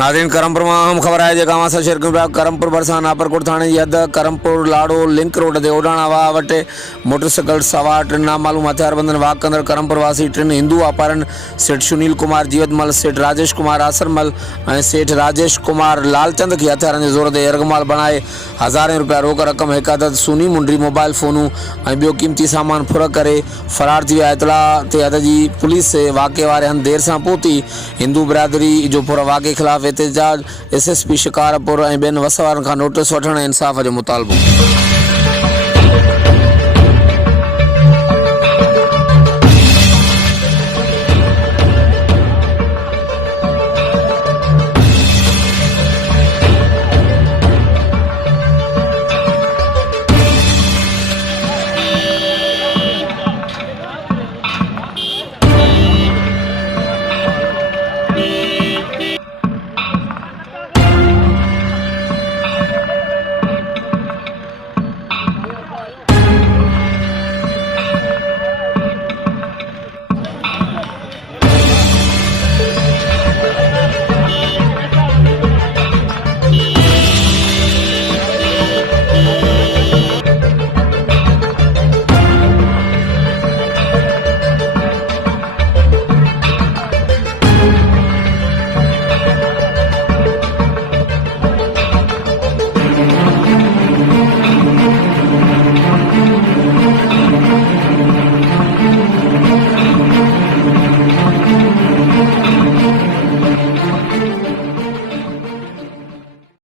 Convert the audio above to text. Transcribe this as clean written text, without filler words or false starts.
नाज़रीन क्रमपुर में अहम खबर है जेका असां शेयर कयूं पिया। क्रमपुर भरिसां नापरकोट थाणे जी हद क्रमपुर लाड़ो लिंक रोड ते ओडाणा वाह वटे मोटरसाइकिल सवार टिन नामालूम हथियारबंदनि वाक कंदड़ क्रमपुर वासी टिन हिंदू वापारनि सेठ सुनील कुमार जीवतमल, सेठ राजेश कुमार आसरमल ऐं सेठ राजेश कुमार लालचंद खे हथियारनि जे ज़ोर ते यरगमाल बणाए हज़ारें रुपया रोक रक़म, हिकु अदद सूनी मुंडी मोबाइल फ़ोनूं ऐं ॿियो क़ीमती सामान फुर करे फ़रार थी विया। इतला ते हद जी पुलिस वाक़े वारे हंधि देर सां पहुती। हिंदू बिरादरी जो पूरा वाक़े ख़िलाफ़ एहतजाज, एसएसपी शिकारपुर ऐं ॿियनि वस वारनि खां नोटिस वठण ऐं इंसाफ़ जो मुतालबो।